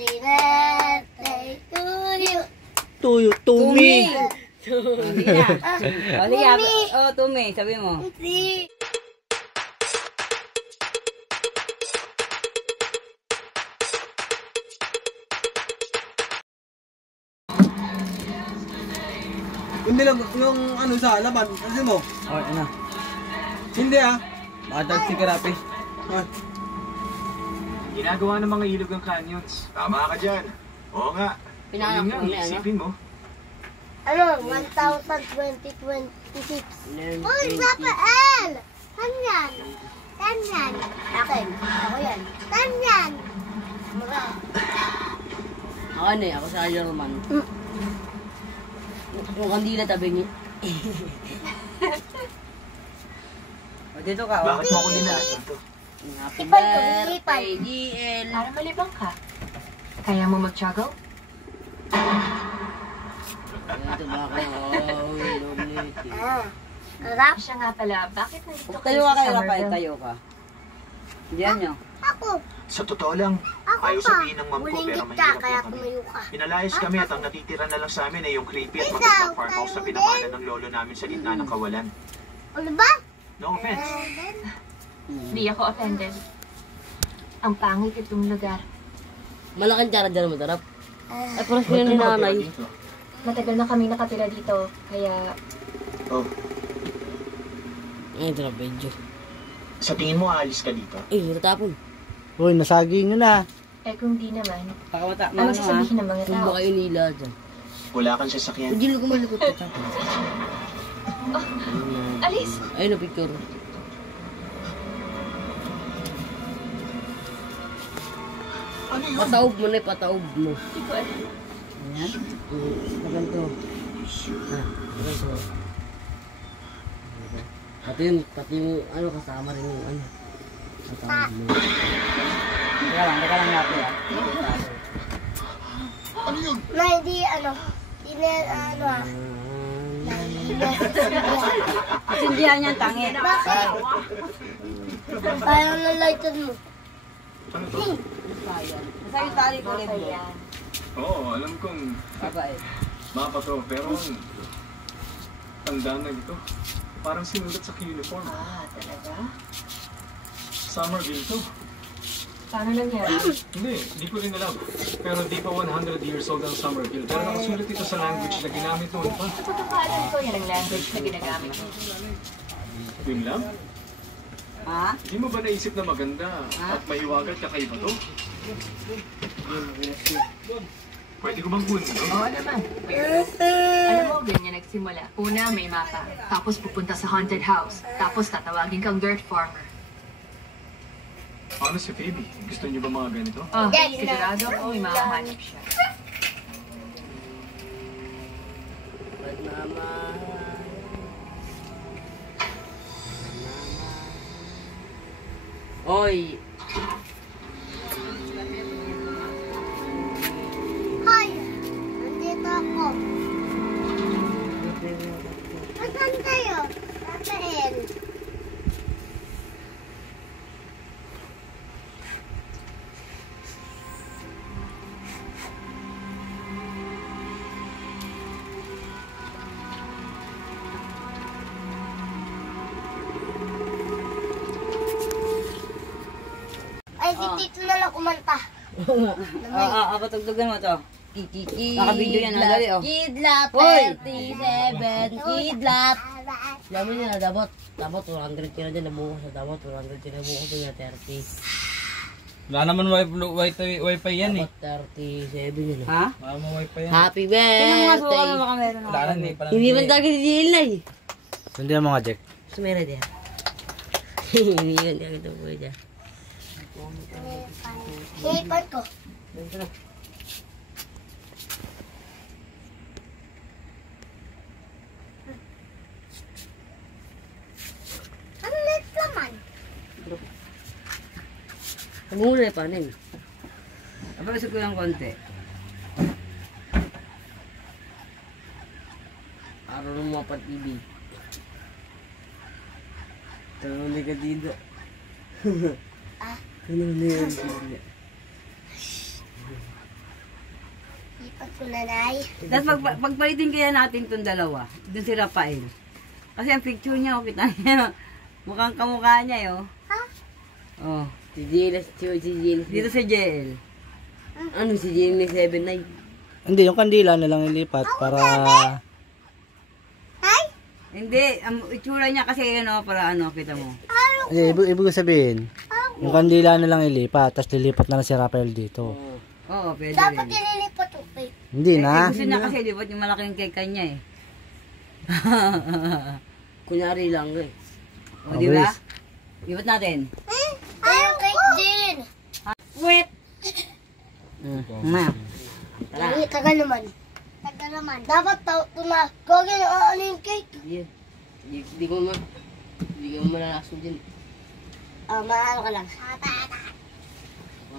Happy birthday to you. To me. Sige na. To me, sabi mo. Hindi lang yung ano sa laban, kasi mo? Okay, ano? Hindi ah. Makatag si Karapi. Ginagawa ng mga ilog ang canyons. Tama ka dyan. Oo nga. Pinanganak Yun nga, mo na, ano? iisipin mo. Ano? 1,026. Uy, Rafael! Saan yan? Saan yan? Akin. Ako yan. Saan yan? Ako ano eh. Ako sa German. Yung kandila tabi niya. O, dito ka. Bakit mo ako linaan? Happy Ipan ko, birthday, GL. Para malibang ka. Kaya mo mag-juggle? Ito ba ako? Rap? Siya nga pala, bakit nandito Tayo ka kayo, Rafael. Tayo ka. Diyan nyo. Ako. Sa totoo lang, Ako ayaw pa. sabihin ng mom ko Bulinggit pero ka, mahirap kaya po kami. tumayo ka. Pinalayas kami at ang natitira na lang sa amin ay yung creepy at magandang farmhouse na pinamanan ng lolo namin sa gitna ng kawalan. Ano ba? No offense. Hindi ako offended. Ang pangit itong lugar. Malaking tiyara dyan mo, Tarap. Ay, parang sila ni nanay. Matagal na kami nakatira dito, kaya Oh, Ay, ito na, medyo. sa tingin mo aalis ka dito? Ay, natapon. Uy, nasaging na. eh kung di naman, Pakamata. ano sasabihin ng mga Kung tao? ba kayo nila dyan. Wala kang sasakyan. Hindi ko malikot ka tapos. Alis! Ayun na, picture. Ano yun? Pataob mo na, pataob mo. Hindi ko alam. Ayan. Naganto. Naganto. Pati yung ano kasama rin yung ano. Pataob mo. Teka lang natin ah. Ano yun? Na hindi ano. Hindi na ano ah. Sindihan niyan, tangi. Bakit? Parang nalighted mo. Ano to? Nasa yung tali ko rin mo. Ayan. Oo, alam kong Babae. mapa to, pero tanda na ito. Parang sinulat sa uniform. Ah, talaga? Somerville to. Paano nangyari? Hindi ko rin alam. Pero di pa 100 years old ang Somerville. Pero nakasulat ito sa language na ginamit noon pa. Sa pagkakaalam ko, yan ang language na ginagamit mo. Yun lang? Ha? Hindi mo ba naisip na maganda at mahiwagat kakaiba to? Pwede ko bang kunin ito? Oo naman. Alam mo, ganyan nagsimula. Una, may mapa. Tapos pupunta sa haunted house. Tapos tatawagin kang dirt farmer. Ano si Phoebe? Gusto niyo ba mga ganito? Oh, sigurado ako may makahanap siya. Oy! Hi! Nandito ako. Nasaan kayo? Rafael. Ay, si Tito na lang kumanta. Ako tugtugan mo to. Kikiki. Naka-video yan, dali, oh. Kidlat Hoy! 37. Kidlat. Dami nila, dapat 100 ka na dyan. Nabukas na dapat 100 ka na bukas na 30. Wala naman wifi yan eh. Dapat 37 yun. Ha? Wala naman wifi yan. Happy Sino mga suka birthday. na baka meron ako? Wala na, hindi pa lang. Hindi man talaga si Jill na eh. Hindi ang mga Jack. Sumera diya. Hindi yun, hindi ito po dyan. Ipan ko. Ano net naman? Muna pa na eh. Abalisip ko yung konti. Araw ng mga pag-TV. Tanong ka dito. Tanong na yun. Ako nanay. Tapos pagpalitin kaya natin itong dalawa. Doon si Rafael. Kasi ang picture niya, oh, kita niya. Mukhang kamukha niya, oh. Ha? Oh. Si Jiles, si Jiles. Dito si JL. Ano si Jiles 79? Hindi, yung kandila na lang ilipat para... Ay? Hindi, ang itsura niya kasi ano, para ano, kita mo. Hindi, ibig sabihin, yung kandila na lang ilipat, tapos lilipat na lang si Rafael dito. Oo, pwede Dapat rin. ililipat ko kay. Hindi na. Gusto niya kasi, di ba, yung malaking cake kanya eh. Kunyari lang eh. O, di ba? Lipat natin. Ayaw kay Jin. Wait! Ma. Ay, tagal naman. Tagal naman. Dapat gawin ano yung cake. Hindi ko malalason dyan. Maano ka lang.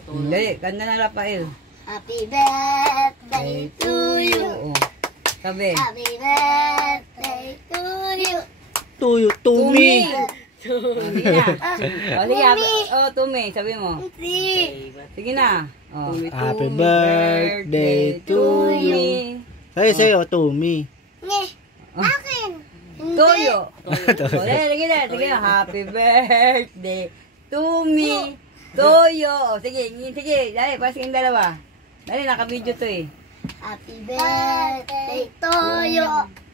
Hindi, kanta na Rafael. Happy birthday to you. Oo. Sabi. Happy birthday to you. Tuyo, tumi. Sige na. O, sige. Oh, Tumi, sabi mo. Si. Sige na. Oh. Happy birthday to you. Sa'yo, tumi. Ni. Akin. Toyo. Sige na. Happy birthday to me. Toyo. Sige, dali, pasingin dalawa. Dali, naka-video to eh. Happy birthday to you.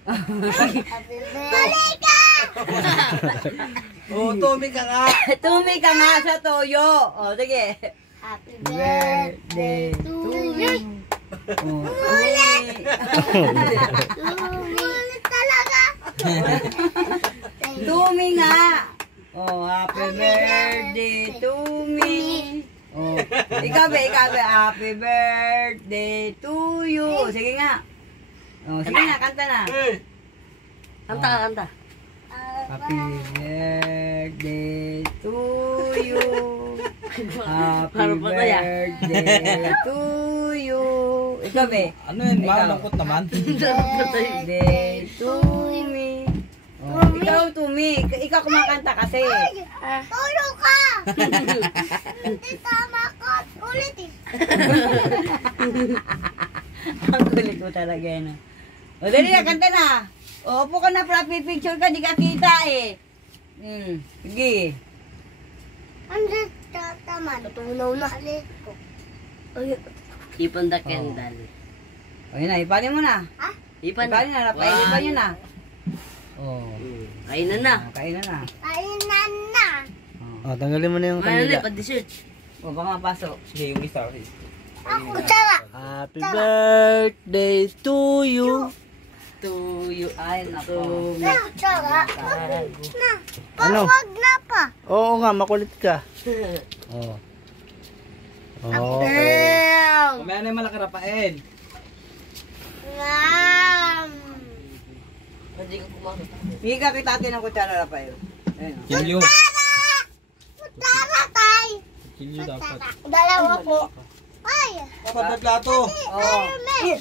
Happy birthday ka! Tumi ka nga. Tumi ka nga sa Toyo. O, sige. Happy birthday to you. Oh, Ulit talaga. Tumi nga. Oh, happy birthday to me. Oh, ikaw ba, happy birthday to you. Sige nga. Oh, sige na, kanta na. Kanta. Happy birthday to you. Happy birthday to you. Ikaw ba? Ano yun, malungkot naman. Birthday to me. Oh, ikaw to me. Ikaw kumakanta kasi. Tulog ka. Hindi tama ko. Ulit eh. Ang kulit mo talaga yan. O, dali na, kanta na. O, upo ka na, para picture ka, di ka kita eh. Sige. Ano tama? Natunaw na. Halit ko. Keep on the candle. O, yun na, ipanin mo na. Ha? Ipanin na, ipanin nyo na. O, Kainan na. kainan na. Kainan na. Tanggalin mo na yung Ano kandila. na, pa-dessert. O, baka mapasok. Sige, yung isa. Ako tsara. Happy birthday to you. Tuyo. Ay, nako. Ako tsara. Na. Ano? Wag na pa. Oo nga, makulit ka. Oo. Oo. Damn. Kumaya na yung malaki Rafael. Ngam. Hindi ko kumakita. Hindi ka kitatin ng kutsara, Rafael. Ayun. Kilyo. Tsara tay. Kilyo dapat. Dalawa po. Ay. Dapat may plato. Oo. Amen.